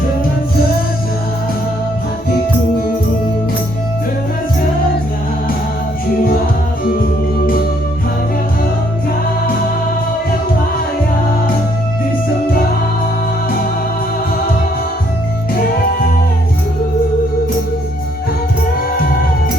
dengan segenap hatiku, dengan segenap jiwaku. Hanya Engkau yang layak disembah. Yesus, akan mengasihimu.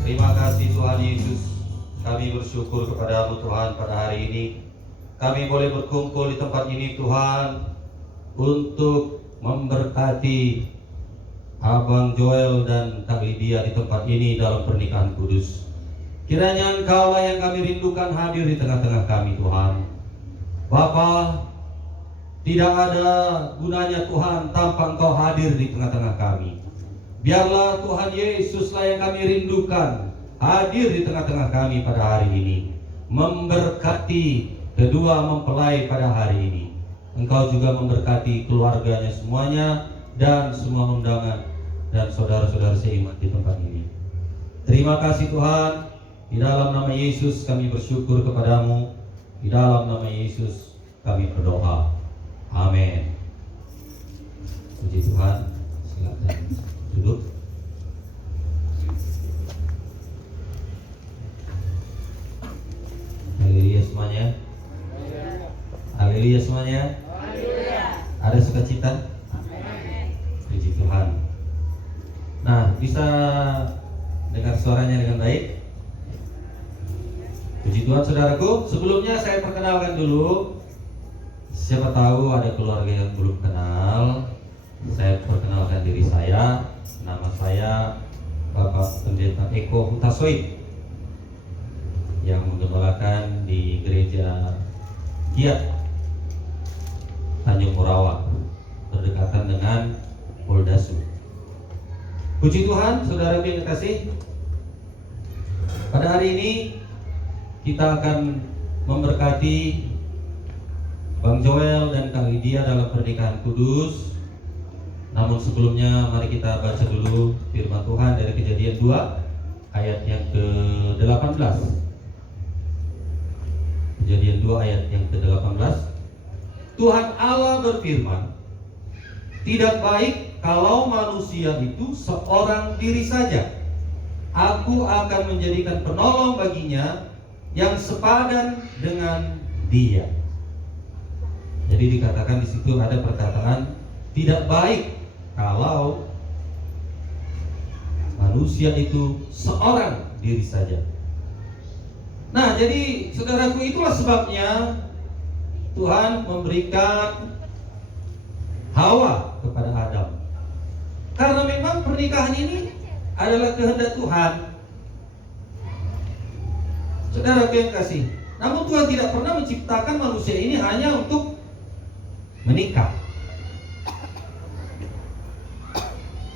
Terima kasih Tuhan Yesus. Kami bersyukur kepada-Mu Tuhan pada hari ini. Kami boleh berkumpul di tempat ini Tuhan untuk memberkati Abang Joel dan Kak Lydia di tempat ini dalam pernikahan kudus. Kiranya Engkau-lah yang kami rindukan hadir di tengah-tengah kami Tuhan. Bapa, tidak ada gunanya Tuhan tanpa Engkau hadir di tengah-tengah kami. Biarlah Tuhan Yesuslah yang kami rindukan hadir di tengah-tengah kami pada hari ini, memberkati kedua mempelai pada hari ini. Engkau juga memberkati keluarganya semuanya dan semua undangan dan saudara-saudara seiman di tempat ini. Terima kasih Tuhan. Di dalam nama Yesus kami bersyukur kepadamu. Di dalam nama Yesus kami berdoa. Amin. Puji Tuhan. Silakan duduk. Haleluya semuanya. Haleluya semuanya. Ada sukacita? Puji Tuhan. Nah, bisa dengar suaranya dengan baik? Puji Tuhan saudaraku. Sebelumnya saya perkenalkan dulu. Siapa tahu ada keluarga yang belum kenal. Saya perkenalkan diri saya. Nama saya Bapak Pendeta Eko Hutasoid yang menggembalakan di gereja Giat Tanjung Morawa, berdekatan dengan Poldasu. Puji Tuhan, saudara yang kasih. Pada hari ini kita akan memberkati Bang Joel dan Kak Lydia dalam pernikahan kudus. Namun sebelumnya mari kita baca dulu firman Tuhan dari Kejadian 2 ayat yang ke-18. Kejadian 2 ayat yang ke-18. Tuhan Allah berfirman, tidak baik kalau manusia itu seorang diri saja. Aku akan menjadikan penolong baginya yang sepadan dengan dia. Jadi dikatakan di situ ada perkataan tidak baik kalau manusia itu seorang diri saja. Nah, jadi saudaraku, itulah sebabnya Tuhan memberikan Hawa kepada Adam. Karena memang pernikahan ini adalah kehendak Tuhan. Saudara yang kasih, namun Tuhan tidak pernah menciptakan manusia ini hanya untuk menikah.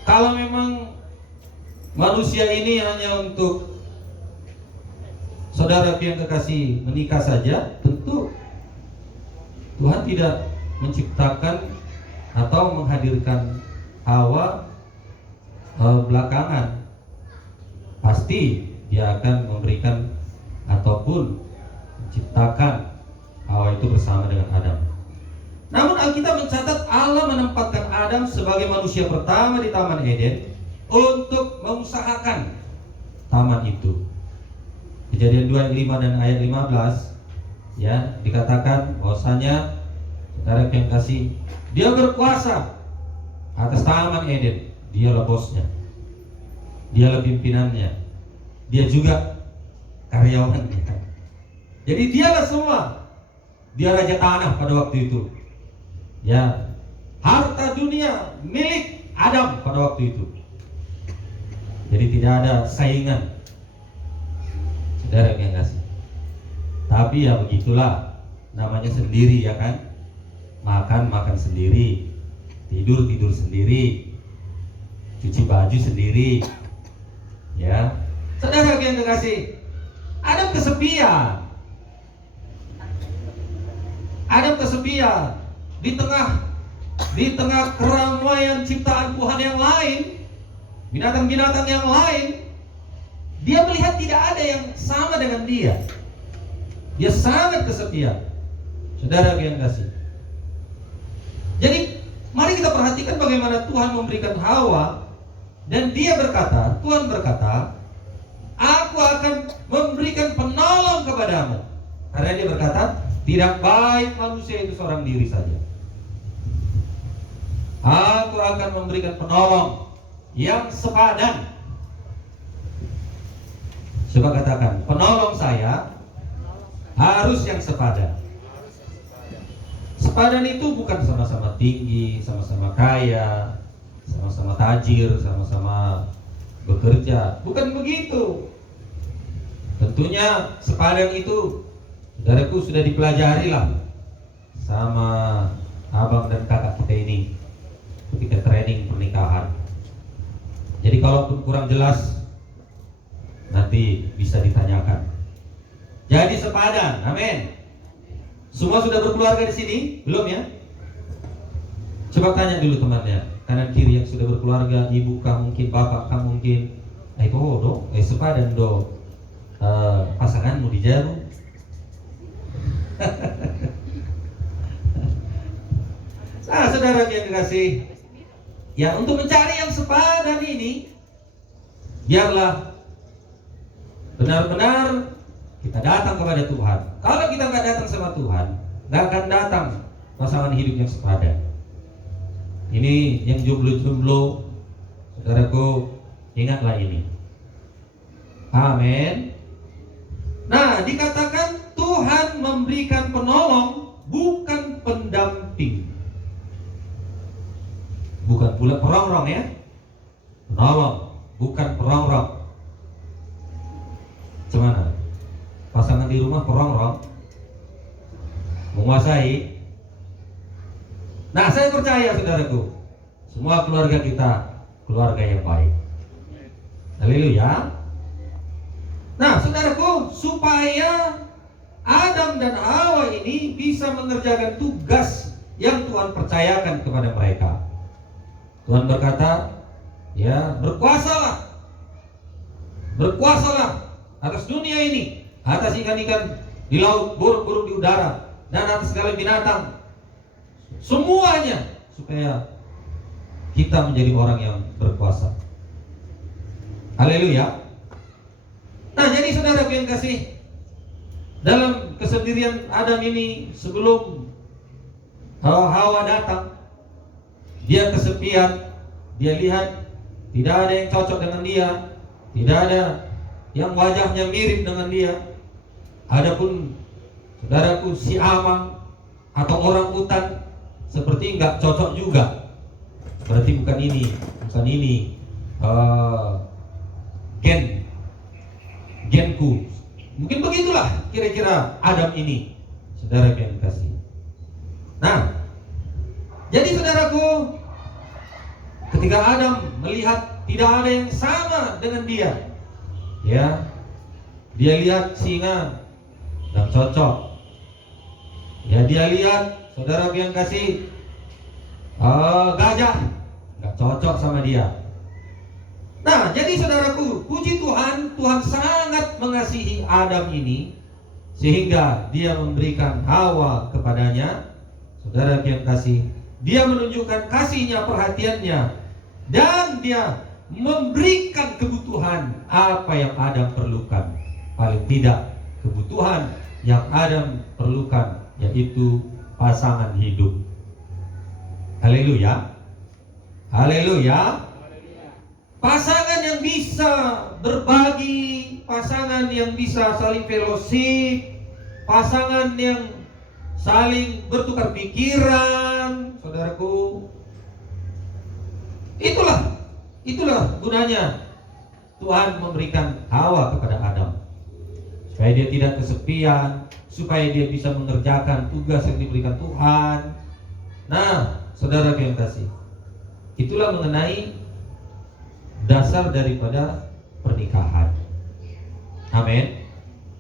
Kalau memang manusia ini hanya untuk saudara yang kekasih menikah saja, tentu Tuhan tidak menciptakan atau menghadirkan Hawa belakangan. Pasti dia akan memberikan ataupun menciptakan Hawa itu bersama dengan Adam. Namun Alkitab mencatat Allah menempatkan Adam sebagai manusia pertama di Taman Eden untuk mengusahakan taman itu. Kejadian 2 ayat 5 dan ayat 15 ya, dikatakan bahwasanya saudara yang kasih, dia berkuasa atas Taman Eden. Dialah bosnya, dialah pimpinannya, dia juga karyawannya. Jadi dialah semua. Dia raja tanah pada waktu itu. Ya, harta dunia milik Adam pada waktu itu. Jadi tidak ada saingan, saudara yang kasih. Tapi ya begitulah, namanya sendiri ya kan. Makan sendiri, tidur sendiri, cuci baju sendiri. Ya, saudara yang kekasih, Adam kesepian. Adam kesepian di tengah keramaian ciptaan Tuhan yang lain, binatang-binatang yang lain. Dia melihat tidak ada yang sama dengan dia. Dia sangat kesepian. Saudara yang kasih. Jadi mari kita perhatikan bagaimana Tuhan memberikan Hawa. Dan dia berkata, Tuhan berkata, aku akan memberikan penolong kepadamu. Karena dia berkata, tidak baik manusia itu seorang diri saja. Aku akan memberikan penolong yang sepadan. Coba katakan, penolong saya harus yang sepadan. Sepadan itu bukan sama-sama tinggi, sama-sama kaya, sama-sama tajir, sama-sama bekerja. Bukan begitu. Tentunya sepadan itu, saudaraku, sudah dipelajari lah sama abang dan kakak kita ini ketika training pernikahan. Jadi kalaupun kurang jelas, nanti bisa ditanyakan. Jadi sepadan, amin. Semua sudah berkeluarga di sini? Belum ya? Coba tanya dulu temannya, kanan kiri yang sudah berkeluarga, ibu kah mungkin, bapak kah mungkin. Itu dong, sepadan do pasanganmu di jarum. Nah, saudara yang dikasih, ya untuk mencari yang sepadan ini, biarlah benar-benar kita datang kepada Tuhan. Kalau kita nggak datang sama Tuhan, nggak akan datang pasangan hidup yang sepadan. Ini yang jomblo-jomblo, saudaraku, ingatlah ini. Amin. Nah, dikatakan Tuhan memberikan penolong, bukan pendamping. Bukan pula perongrong ya. Penolong, bukan perongrong. Gimana? Pasangan di rumah perongrong, menguasai. Nah, saya percaya saudaraku, semua keluarga kita keluarga yang baik. Haleluya. Nah, saudaraku, supaya Adam dan Hawa ini bisa mengerjakan tugas yang Tuhan percayakan kepada mereka, Tuhan berkata, ya, berkuasalah atas dunia ini, atas ikan-ikan di laut, burung-burung di udara, dan atas segala binatang, semuanya, supaya kita menjadi orang yang berkuasa. Haleluya. Nah, jadi saudara yang kasih, dalam kesendirian Adam ini, sebelum Hawa datang, dia kesepian. Dia lihat tidak ada yang cocok dengan dia, tidak ada yang wajahnya mirip dengan dia. Adapun saudaraku, si amang atau orang hutan seperti nggak cocok juga. Berarti bukan ini eh, genku. Mungkin begitulah kira-kira Adam ini, saudara yang kasih. Nah, jadi saudaraku, ketika Adam melihat tidak ada yang sama dengan dia, ya, dia lihat singa dan cocok. Ya, dia lihat saudara yang kasih gajah, nggak cocok sama dia. Nah, jadi saudaraku, puji Tuhan, Tuhan sangat mengasihi Adam ini sehingga dia memberikan Hawa kepadanya. Saudara yang kasih, dia menunjukkan kasihnya, perhatiannya, dan dia memberikan kebutuhan apa yang Adam perlukan. Paling tidak kebutuhan yang Adam perlukan, yaitu pasangan hidup. Haleluya. Haleluya. Pasangan yang bisa berbagi, pasangan yang bisa saling fellowship, pasangan yang saling bertukar pikiran, saudaraku. Itulah gunanya Tuhan memberikan Hawa kepada Adam, supaya dia tidak kesepian, supaya dia bisa mengerjakan tugas yang diberikan Tuhan. Nah, saudara yang kasih, itulah mengenai dasar daripada pernikahan. Amin.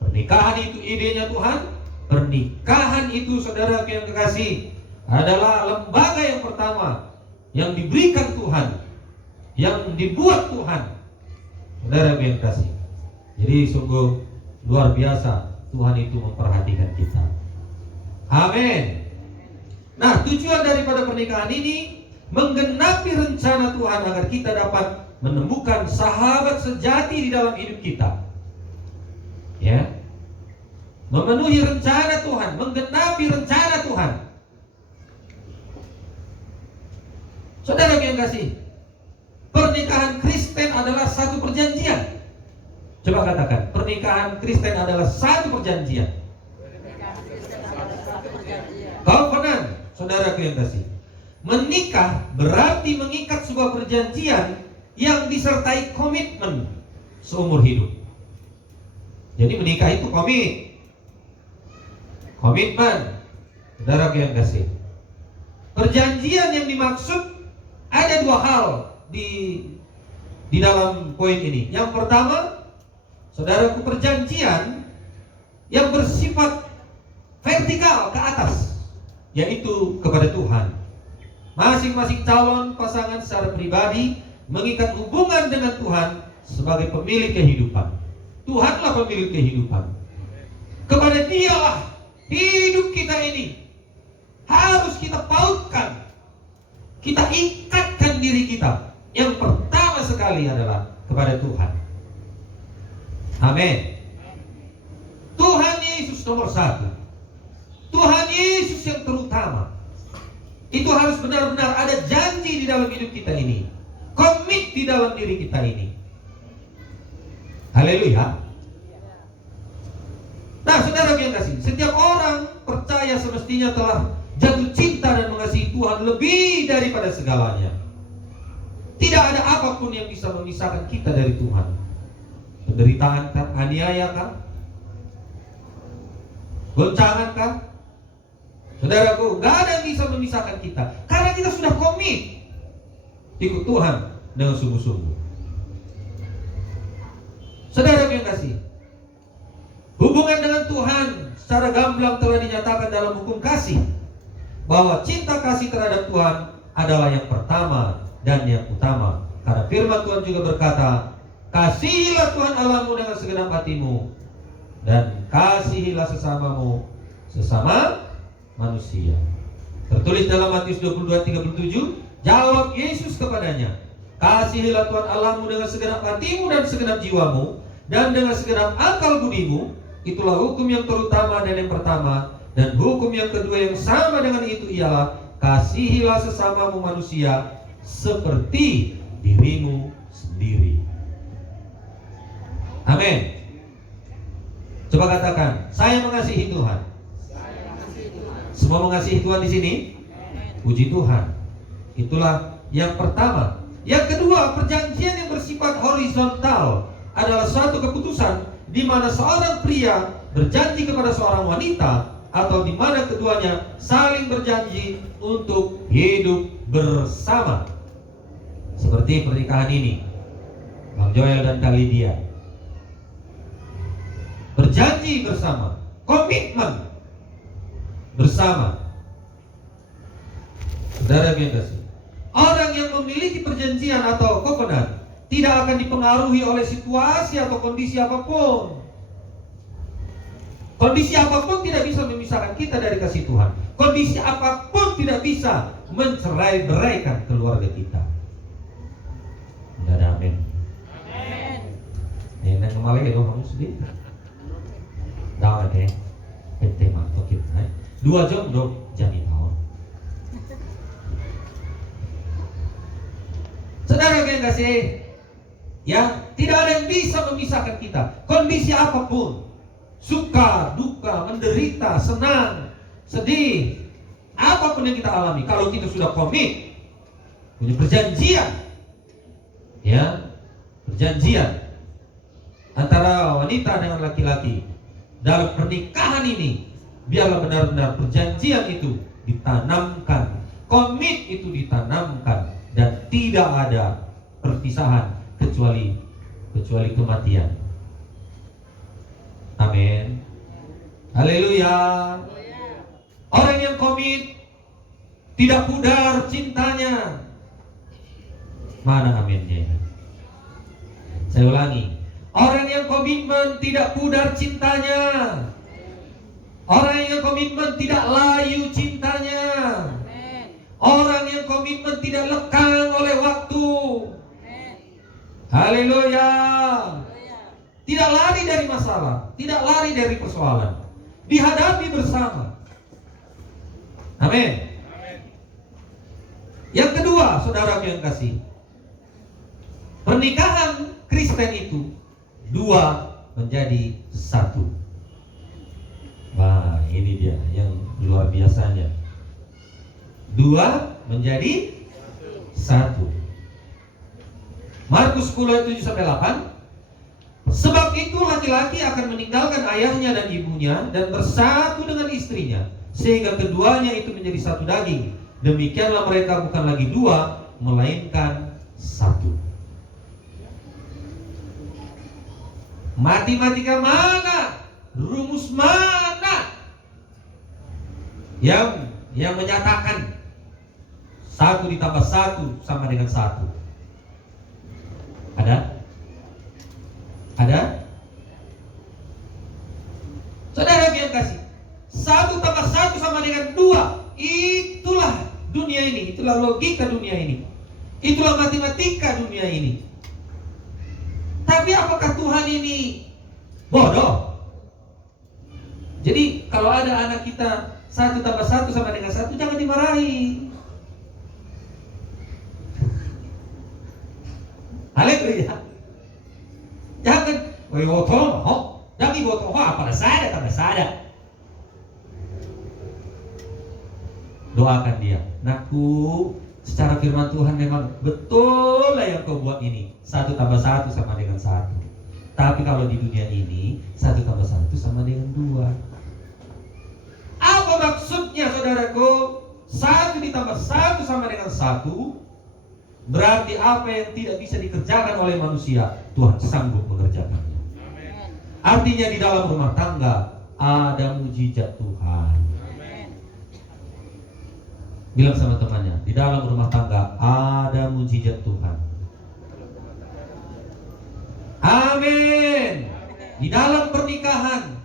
Pernikahan itu idenya Tuhan. Pernikahan itu, saudara yang kekasih, adalah lembaga yang pertama yang diberikan Tuhan, yang dibuat Tuhan, saudara yang kekasih. Jadi sungguh luar biasa Tuhan itu memperhatikan kita. Amin. Nah, tujuan daripada pernikahan ini menggenapi rencana Tuhan agar kita dapat menemukan sahabat sejati di dalam hidup kita. Ya. Memenuhi rencana Tuhan, menggenapi rencana Tuhan. Saudara yang kasih, pernikahan Kristen adalah satu perjanjian. Coba katakan, pernikahan Kristen adalah satu perjanjian. Covenant, saudara yang kasih. Menikah berarti mengikat sebuah perjanjian yang disertai komitmen seumur hidup. Jadi menikah itu komitmen, saudara yang kasih. Perjanjian yang dimaksud ada dua hal di dalam poin ini. Yang pertama, saudaraku, perjanjian yang bersifat vertikal ke atas, yaitu kepada Tuhan. Masing-masing calon pasangan secara pribadi mengikat hubungan dengan Tuhan sebagai pemilik kehidupan. Tuhanlah pemilik kehidupan. Kepada Dialah hidup kita ini harus kita pautkan, kita ikatkan diri kita. Yang pertama sekali adalah kepada Tuhan. Amin. Tuhan Yesus nomor satu. Tuhan Yesus yang terutama. Itu harus benar-benar ada janji di dalam hidup kita ini, komit di dalam diri kita ini. Haleluya. Nah, saudara yang kasih, setiap orang percaya semestinya telah jatuh cinta dan mengasihi Tuhan lebih daripada segalanya. Tidak ada apapun yang bisa memisahkan kita dari Tuhan. Penderitaan kah? Aniaya kah? Goncangan kah? Saudaraku, gak ada yang bisa memisahkan kita, karena kita sudah komit ikut Tuhan dengan sungguh-sungguh. Saudara yang kasih, hubungan dengan Tuhan secara gamblang telah dinyatakan dalam hukum kasih, bahwa cinta kasih terhadap Tuhan adalah yang pertama dan yang utama. Karena firman Tuhan juga berkata, kasihilah Tuhan Allahmu dengan segenap hatimu, dan kasihilah sesamamu sesama manusia. Tertulis dalam Matius 22:37, jawab Yesus kepadanya, kasihilah Tuhan Allahmu dengan segenap hatimu dan segenap jiwamu dan dengan segenap akal budimu. Itulah hukum yang terutama dan yang pertama. Dan hukum yang kedua yang sama dengan itu ialah, kasihilah sesamamu manusia seperti dirimu sendiri. Amin. Coba katakan, saya mengasihi Tuhan. Semua mengasihi Tuhan di sini? Puji Tuhan. Itulah yang pertama. Yang kedua, perjanjian yang bersifat horizontal adalah suatu keputusan di mana seorang pria berjanji kepada seorang wanita, atau di mana keduanya saling berjanji untuk hidup bersama. Seperti pernikahan ini, Bang Joel dan Kak Lydia berjanji bersama, komitmen bersama. Saudara yang kasih, orang yang memiliki perjanjian atau covenant tidak akan dipengaruhi oleh situasi atau kondisi apapun. Kondisi apapun tidak bisa memisahkan kita dari kasih Tuhan. Kondisi apapun tidak bisa mencerai-beraikan keluarga kita. Tidak ada amin. Amin. Yang kemarin itu kamu sedih. Dah ada. PT makto kita. 2 jomblo jadi tahun. Saudara yang kasih, ya, tidak ada yang bisa memisahkan kita. Kondisi apapun, suka, duka, menderita, senang, sedih, apapun yang kita alami, kalau kita sudah komit, punya perjanjian, ya, perjanjian antara wanita dengan laki-laki dalam pernikahan ini, biarlah benar-benar perjanjian itu ditanamkan, komit itu ditanamkan, dan tidak ada perpisahan kecuali kematian. Amin. Haleluya. Orang yang komit tidak pudar cintanya. Mana aminnya? Saya ulangi. Orang yang komitmen tidak pudar cintanya. Orang yang komitmen tidak layu cintanya. Orang yang komitmen tidak lekang oleh waktu. Haleluya. Tidak lari dari masalah, tidak lari dari persoalan, dihadapi bersama. Amin. Yang kedua, saudara yang kasih, pernikahan Kristen itu 2 menjadi 1. Wah, ini dia yang luar biasanya. 2 menjadi 1. Markus 10 ayat 7-8. Sebab itu laki-laki akan meninggalkan ayahnya dan ibunya dan bersatu dengan istrinya, sehingga keduanya itu menjadi satu daging. Demikianlah mereka bukan lagi 2, melainkan 1. Matematika mana? Rumus mana yang menyatakan 1 ditambah 1 sama dengan 1? Ada? Ada? Saudara yang kasih, 1 tambah 1 sama dengan 2. Itulah dunia ini, itulah logika dunia ini, itulah matematika dunia ini. Tapi apakah Tuhan ini bodoh? Jadi kalau ada anak kita 1 tambah 1 sama dengan 1, jangan dimarahi. Haleluya. Jangan, jangan botol, apa sada, tak sada. Doakan dia, nakku, secara firman Tuhan memang betul lah yang kau buat ini. 1 tambah 1 sama dengan 1. Tapi kalau di dunia ini 1 tambah 1 sama dengan 2. Apa maksudnya saudaraku? 1 ditambah 1 sama dengan 1. Berarti apa yang tidak bisa dikerjakan oleh manusia, Tuhan sanggup mengerjakannya. Amen. Artinya di dalam rumah tangga ada mujizat Tuhan. Amen. Bilang sama temannya, di dalam rumah tangga ada mujizat Tuhan. Amin. Di dalam pernikahan,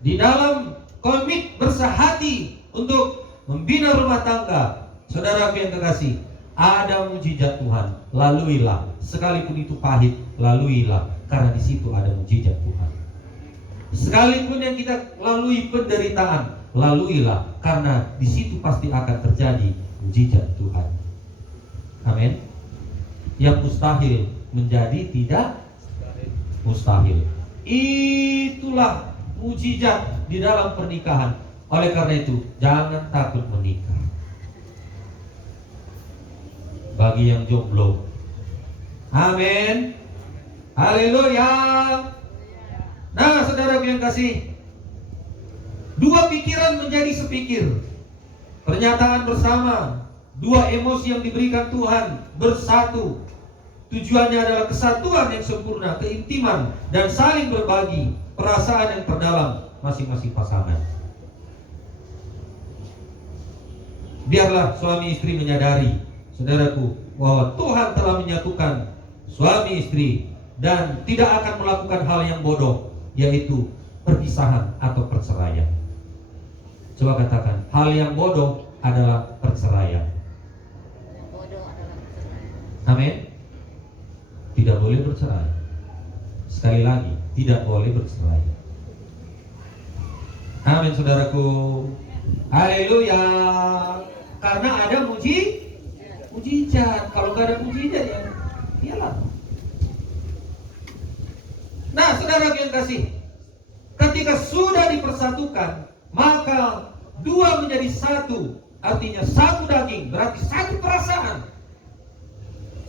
di dalam komit bersahati untuk membina rumah tangga, saudara yang kekasih, ada mujizat Tuhan, laluilah. Sekalipun itu pahit, laluilah, karena di situ ada mujizat Tuhan. Sekalipun yang kita lalui penderitaan, laluilah, karena di situ pasti akan terjadi mujizat Tuhan. Amin. Yang mustahil menjadi tidak mustahil. Itulah mujizat di dalam pernikahan. Oleh karena itu, jangan takut menikah. Bagi yang jomblo, Amin. Haleluya. Nah, saudara yang kasih, dua pikiran menjadi sepikir. Pernyataan bersama, dua emosi yang diberikan Tuhan bersatu. Tujuannya adalah kesatuan yang sempurna, keintiman, dan saling berbagi perasaan yang terdalam masing-masing pasangan. Biarlah suami istri menyadari, saudaraku, bahwa Tuhan telah menyatukan suami istri dan tidak akan melakukan hal yang bodoh, yaitu perpisahan atau perceraian. Coba katakan, hal yang bodoh adalah perceraian. Amin. Tidak boleh bercerai. Sekali lagi, tidak boleh bercerai. Amin, saudaraku. Haleluya. Karena ada mujizat. Kalau nggak ada mujizat, ya iyalah. Nah, saudara yang kasih, ketika sudah dipersatukan, maka dua menjadi satu. Artinya satu daging, berarti satu perasaan,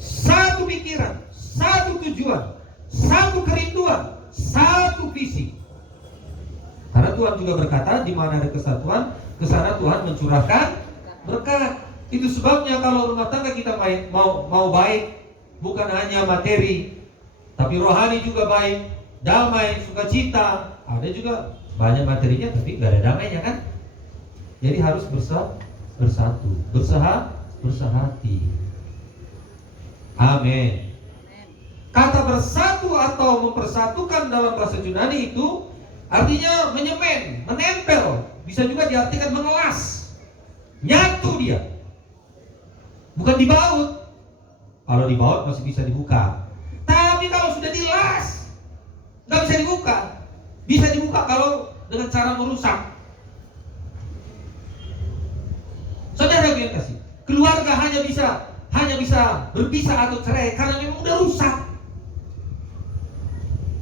satu pikiran, satu tujuan, satu kerinduan, satu visi. Karena Tuhan juga berkata, di mana ada kesatuan, ke sana Tuhan mencurahkan berkat. Itu sebabnya kalau rumah tangga kita mau baik, bukan hanya materi, tapi rohani juga baik, damai, sukacita. Ada juga banyak materinya, tapi nggak ada damainya kan? Jadi harus bersatu, bersehati. Amin. Kata bersatu atau mempersatukan dalam bahasa Yunani itu artinya menyemen, menempel. Bisa juga diartikan mengelas. Nyatu dia. Bukan dibaut. Kalau dibaut masih bisa dibuka. Tapi kalau sudah dilas, nggak bisa dibuka. Bisa dibuka kalau dengan cara merusak. Saudara yang kasih, keluarga hanya bisa berpisah atau cerai karena memang udah rusak.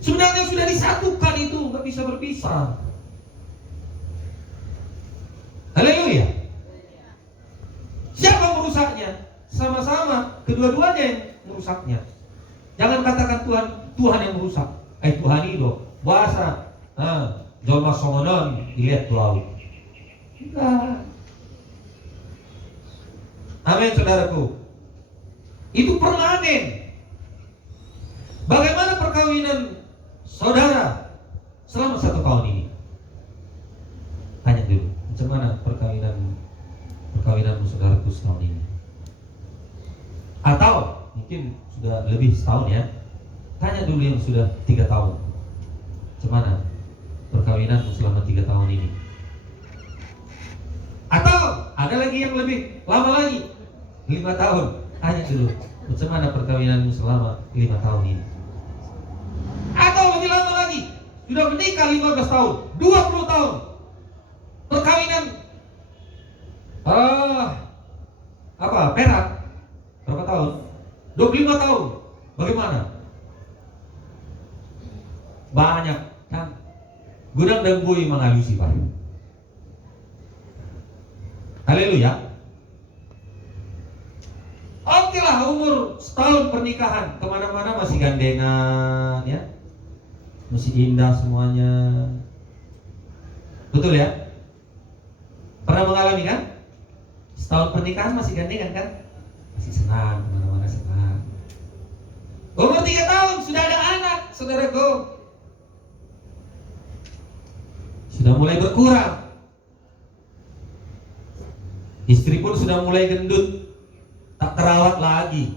Sebenarnya sudah disatukan itu, nggak bisa berpisah. Haleluya. Siapa merusaknya? Sama-sama, kedua-duanya yang merusaknya. Jangan katakan Tuhan yang merusak. Tuhan itu bahasa jolma songonon dilihat laut. Enggak. Amin, saudaraku. Itu permanen. Bagaimana perkawinan saudara selama 1 tahun ini? Tanya dulu, macam mana perkawinanmu saudaraku setahun ini? Atau mungkin sudah lebih setahun ya. Tanya dulu yang sudah 3 tahun. Macam mana perkawinanmu selama 3 tahun ini? Atau ada lagi yang lebih lama lagi, 5 tahun. Tanya dulu, macam mana perkawinanmu selama 5 tahun ini? Atau lebih lama lagi, sudah menikah 15 tahun, 20 tahun. Perkawinan perak berapa tahun? 25 tahun. Bagaimana? Banyak kan? Gudang dan bui mengalusi, Pak. Haleluya. Oke lah, umur setahun pernikahan, kemana-mana masih gandengan ya, masih indah semuanya. Betul ya? Pernah mengalami kan? Setahun pernikahan masih gandengan kan? Masih senang, kemana-mana senang. Umur 3 tahun sudah ada anak, saudaraku. Sudah mulai berkurang. Istri pun sudah mulai gendut, tak terawat lagi.